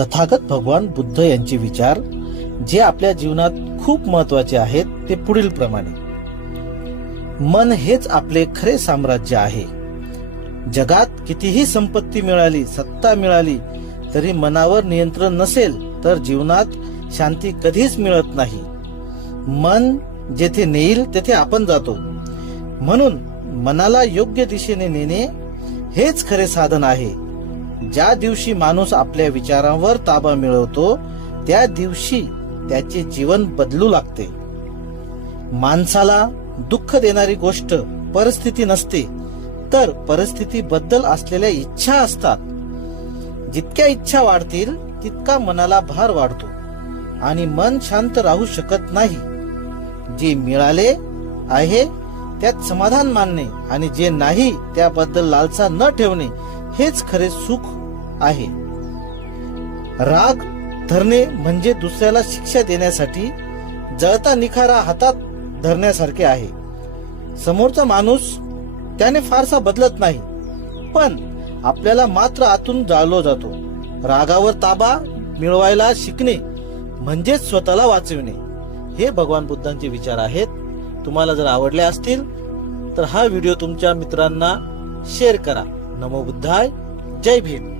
तथागत भगवान बुद्ध यांचे विचार जे आपल्या जीवनात खूप महत्वाचे आहेत ते पुढील प्रमाणे. मन हेच आपले खरे साम्राज्य आहे. जगात कितीही संपत्ती मिळाली, सत्ता मिळाली, तरी मनावर नियंत्रण नसेल तर जीवनात शांती कधीच मिळत नाही. मन जेथे नेईल तेथे आपण जातो. म्हणून मनाला योग्य दिशेने नेणे हेच खरे साधन आहे. ज्या दिवशी माणूस आपल्या विचारांवर ताबा मिळवतो त्या दिवशी त्याचे जीवन बदलू लागते. माणसाला दुःख देणारी गोष्ट परिस्थिती नसते, तर परिस्थिती बद्दल असलेल्या इच्छा असतात. जितक्या इच्छा वाढतील तितका मनाला भार वाढतो आणि मन शांत राहू शकत नाही. जे मिळाले आहे त्यात समाधान मानणे आणि जे नाही त्याबद्दल लालसा न ठेवणे हेच खरे सुख आहे. राग धरणे म्हणजे दुसऱ्याला शिक्षा देण्यासाठी जळता निखारा हातात धरण्यासारखे आहे. समोरचा माणूस त्याने फारसा बदलत नाही, पण आपल्याला मात्र आतून जाळलो जातो. रागावर ताबा मिळवायला शिकणे म्हणजेच स्वतःला वाचविणे. हे भगवान बुद्धांचे विचार आहेत. तुम्हाला जर आवडले असतील तर हा व्हिडिओ तुमच्या मित्रांना शेअर करा. नमो बुद्धाय. जय भीम.